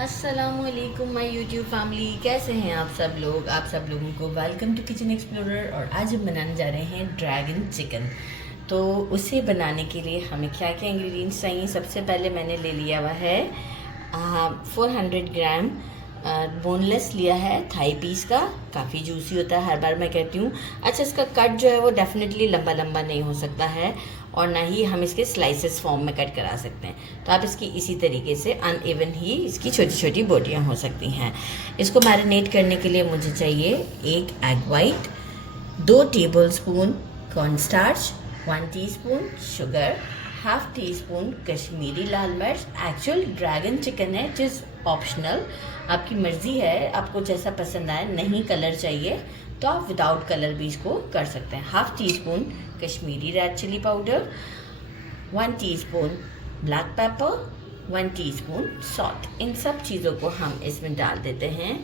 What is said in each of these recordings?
अस्सलामुअलैकुम my YouTube family, कैसे हैं आप सब लोग। आप सब लोगों को वेलकम टू किचन एक्सप्लोरर। और आज हम बनाने जा रहे हैं ड्रैगन चिकन। तो उसे बनाने के लिए हमें क्या क्या इंग्रेडिएंट्स चाहिए। सबसे पहले मैंने ले लिया हुआ है 400 ग्राम बोनलेस लिया है थाई पीस का। काफ़ी जूसी होता है, हर बार मैं कहती हूँ। अच्छा, इसका कट जो है वो डेफिनेटली लंबा लंबा नहीं हो सकता है और ना ही हम इसके स्लाइसेस फॉर्म में कट करा सकते हैं। तो आप इसकी इसी तरीके से अनइवन ही इसकी छोटी छोटी बोटियाँ हो सकती हैं। इसको मैरिनेट करने के लिए मुझे चाहिए 1 egg white, 2 tablespoon cornstarch, 1 teaspoon sugar, half teaspoon Kashmiri लाल मिर्च। एक्चुअल ड्रैगन चिकन है, जिस ऑप्शनल, आपकी मर्ज़ी है, आपको जैसा पसंद आए। नहीं कलर चाहिए तो आप विदाउट कलर भी इसको कर सकते हैं। Half teaspoon Kashmiri red chilli powder, 1 teaspoon black pepper, 1 teaspoon salt. इन सब चीज़ों को हम इसमें डाल देते हैं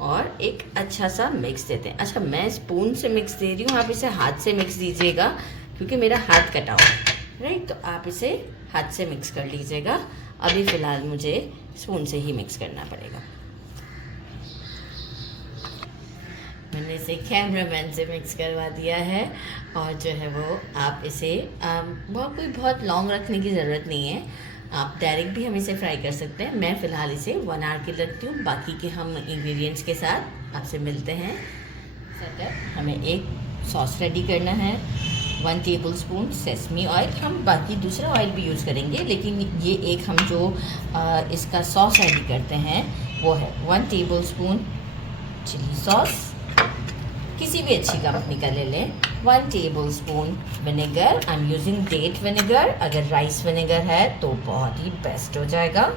और एक अच्छा सा मिक्स देते हैं। अच्छा, मैं स्पून से मिक्स दे रही हूँ, आप इसे हाथ से मिक्स दीजिएगा क्योंकि मेरा हाथ कटा हुआ है। राइट, तो आप इसे हाथ से मिक्स कर लीजिएगा। अभी फ़िलहाल मुझे स्पून से ही मिक्स करना पड़ेगा। मैंने इसे कैमरामैन से मिक्स करवा दिया है और जो है वो आप इसे बहुत लॉन्ग रखने की ज़रूरत नहीं है। आप डायरेक्ट भी हम इसे फ्राई कर सकते हैं। मैं फ़िलहाल इसे 1 आवर के लिए रखती हूँ। बाकी के हम इंग्रेडिएंट्स के साथ आपसे मिलते हैं। हमें एक सॉस रेडी करना है। 1 टेबल स्पून सेसमी ऑयल, हम बाकी दूसरा ऑयल भी यूज़ करेंगे, लेकिन ये एक हम जो इसका सॉस रेडी करते हैं वो है 1 टेबल स्पून चिली सॉस, किसी भी अच्छी कंपनी का ले लें। 1 tablespoon vinegar, I am using date vinegar. अगर राइस विनेगर है तो बहुत ही बेस्ट हो जाएगा।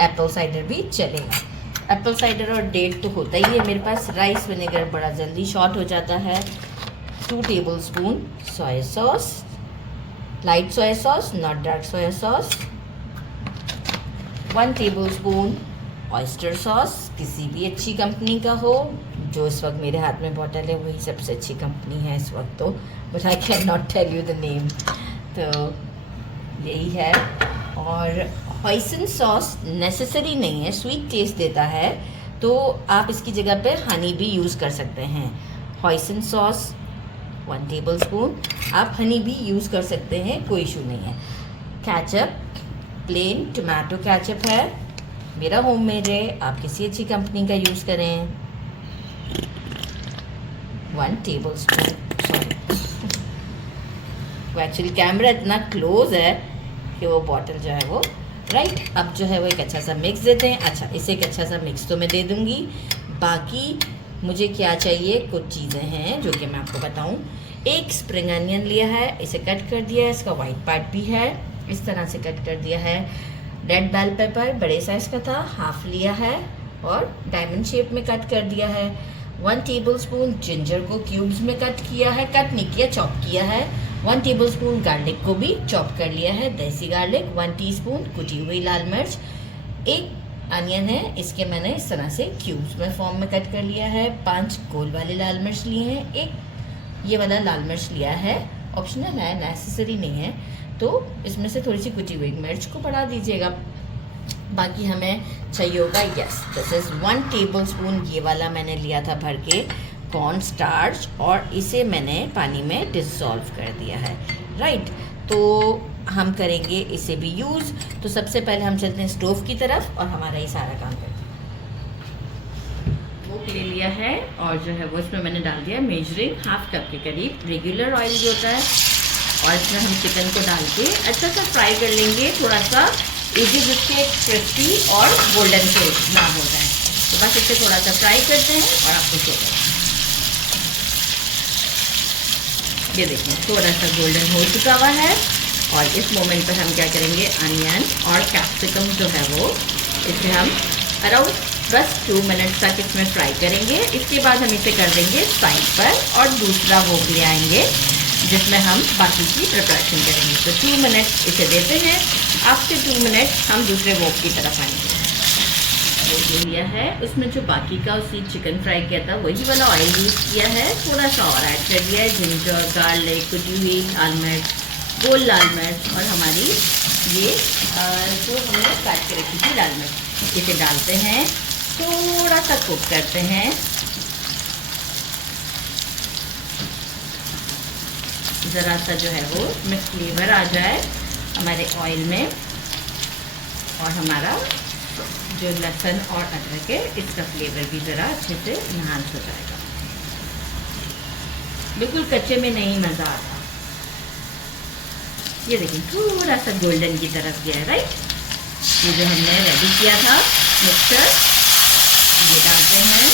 एप्पल साइडर भी चलेगा। एप्पल साइडर और डेट तो होता ही है मेरे पास। राइस विनेगर बड़ा जल्दी शॉर्ट हो जाता है। 2 table spoon soya sauce, light soya sauce, not dark soya sauce. 1 table spoon oyster sauce, किसी भी अच्छी कंपनी का हो। जो इस वक्त मेरे हाथ में बॉटल है वही सबसे अच्छी कंपनी है इस वक्त तो, but I can not tell you the name. तो यही है। और हॉइसन सॉस नेसेसरी नहीं है, स्वीट टेस्ट देता है, तो आप इसकी जगह पर हनी भी यूज़ कर सकते हैं। हॉइसन सॉस 1 टेबल स्पून, आप हनी भी यूज़ कर सकते हैं, कोई इशू नहीं है। केचप, प्लेन टोमेटो केचप है, मेरा होममेड है, आप किसी अच्छी कंपनी का यूज़ करें। 1 टेबल स्पून, सॉरी वो एक्चुअली कैमरा इतना क्लोज है कि वो बॉटल जो है वो राइट। अब जो है वो एक अच्छा सा मिक्स देते हैं। अच्छा, इसे एक अच्छा सा मिक्स तो मैं दे दूँगी। बाकी मुझे क्या चाहिए, कुछ चीज़ें हैं जो कि मैं आपको बताऊं। 1 स्प्रिंग अनियन लिया है, इसे कट कर दिया है, इसका वाइट पार्ट भी है, इस तरह से कट कर दिया है। रेड बेल पेपर बड़े साइज़ का था, हाफ लिया है और डायमंड शेप में कट कर दिया है। 1 टेबल स्पून जिंजर को क्यूब्स में कट किया है, कट नहीं किया, चॉप किया है। 1 टेबल स्पून गार्लिक को भी चॉप कर लिया है, देसी गार्लिक। 1 टीस्पून कुटी हुई लाल मिर्च। 1 अनियन है, इसके मैंने इस तरह से क्यूब्स में फॉर्म में कट कर लिया है। 5 गोल वाले लाल मिर्च लिए हैं। 1 ये वाला लाल मिर्च लिया है, ऑप्शनल है, नेसेसरी नहीं है, तो इसमें से थोड़ी सी कुटी हुई मिर्च को बढ़ा दीजिएगा। बाकी हमें चाहिए होगा, yes, this is 1 table spoon, ये वाला मैंने लिया था भर के, कॉर्न स्टार्च, और इसे मैंने पानी में डिसॉल्व कर दिया है। राइट, तो हम करेंगे इसे भी यूज़। तो सबसे पहले हम चलते हैं स्टोव की तरफ और हमारा ये सारा काम करते हैं। वो ले लिया है और जो है वो इसमें मैंने डाल दिया मेजरिंग हाफ कप के करीब रेगुलर ऑयल जो होता है, और इसमें हम चिकन को डाल के अच्छा सा फ्राई कर लेंगे। थोड़ा सा एजेस इसके क्रिस्पी और गोल्डन से ना हो जाए, तो बस इसे थोड़ा सा फ्राई करते हैं और आपको शो करते हैं। ये देखिए थोड़ा सा गोल्डन हो चुका हुआ है और इस मोमेंट पर हम क्या करेंगे, अनियन और कैप्सिकम जो है वो इसे हम अराउंड बस 2 मिनट तक इसमें फ्राई करेंगे। इसके बाद हम इसे कर देंगे साइड पर और दूसरा वो ले आएंगे जिसमें हम बाकी की प्रिपरेशन करेंगे। तो 2 मिनट इसे देते हैं, आफ्टर 2 मिनट हम दूसरे वोक की तरफ आएंगे। ले लिया है, उसमें जो बाकी का उसी चिकन फ्राई किया था वही वाला ऑयल यूज़ किया है, थोड़ा सा और ऐड कर दिया है। जिंजर, गार्लिक, कुटी हुई लाल मिर्च, गोल लाल मिर्च और हमारी ये जो हमने काट के रखी थी लाल मिर्च, इसे डालते हैं, थोड़ा सा कुक करते हैं। ज़रा सा जो है वो इसमें फ्लेवर आ जाए हमारे ऑयल में, और हमारा जो लहसुन और अदरक है इसका फ्लेवर भी ज़रा अच्छे से इन्हांस हो जाएगा। बिल्कुल कच्चे में नहीं मज़ा आता। ये देखिए थोड़ा सा गोल्डन की तरफ गया है, राइट। ये जो हमने रेडी किया था मिक्सचर, ये डालते हैं,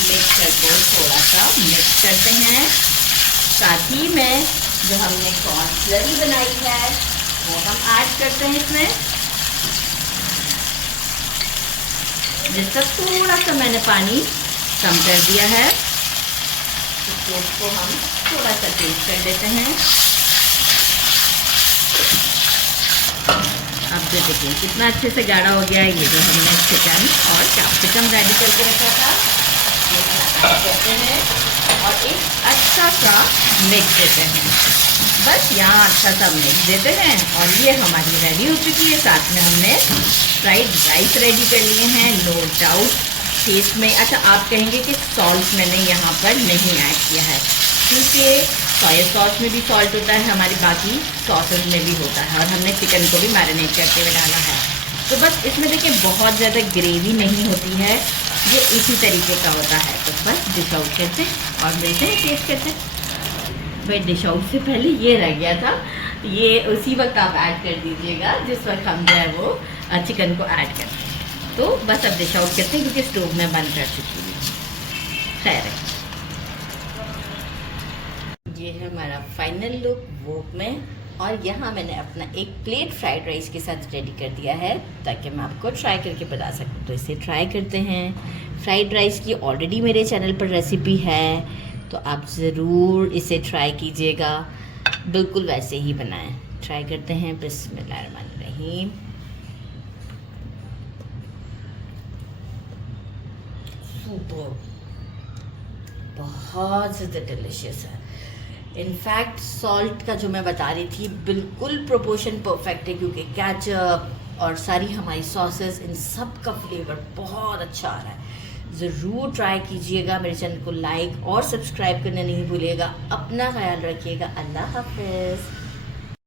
मिक्सचर को थोड़ा सा मिक्स करते हैं। साथ ही में जो हमने कॉर्न स्लरी बनाई है वो हम ऐड करते हैं इसमें। जिसका थोड़ा सा मैंने पानी कम कर दिया है, इसको हम थोड़ा सा टेस्ट कर देते हैं। अब जो देखिए कितना अच्छे से गाढ़ा हो गया है। ये जो हमने चिकन और कैप्सिकम रेडी करके रखा था ये ऐड करते हैं और एक अच्छा सा मिक्स देते हैं। बस यहाँ अच्छा सा मिक्स देते हैं और ये हमारी रेडी हो चुकी है। साथ में हमने फ्राइड राइस रेडी कर लिए हैं, नो डाउट। टेस्ट में अच्छा आप कहेंगे कि सॉल्ट मैंने यहाँ पर नहीं ऐड किया है, क्योंकि सोया सॉस में भी सॉल्ट होता है, हमारी बाकी सॉसेज में भी होता है, और हमने चिकन को भी मैरिनेट करते हुए डाला है। तो बस इसमें देखिए बहुत ज़्यादा ग्रेवी नहीं होती है, ये इसी तरीके का होता है। तो बस डिश आउट करते हैं और मिलते हैं, टेस्ट करते हैं। भाई डिश आउट से पहले ये रह गया था, ये उसी वक्त आप ऐड कर दीजिएगा जिस वक्त हम जो है वो चिकन को ऐड करते हैं। तो बस अब डिश आउट करते हैं क्योंकि स्टोव में बंद कर चुकी हूँ। खैर है, ये है हमारा फाइनल लुक वोक में, और यहाँ मैंने अपना एक प्लेट फ्राइड राइस के साथ रेडी कर दिया है ताकि मैं आपको ट्राई करके बता सकूँ। तो इसे ट्राई करते हैं। फ्राइड राइस की ऑलरेडी मेरे चैनल पर रेसिपी है, तो आप ज़रूर इसे ट्राई कीजिएगा, बिल्कुल वैसे ही बनाएं। ट्राई करते हैं। बिस्मिल्लाहिर्रहमानिर्रहीम। सुपर, बहुत ज़्यादा डिलीशियस है। इनफैक्ट सॉल्ट का जो मैं बता रही थी बिल्कुल प्रोपोर्शन परफेक्ट है, क्योंकि केचप और सारी हमारी सॉसेस इन सब का फ्लेवर बहुत अच्छा आ रहा है। ज़रूर ट्राई कीजिएगा। मेरे चैनल को लाइक और सब्सक्राइब करना नहीं भूलिएगा। अपना ख्याल रखिएगा। अल्लाह हाफ़िज़।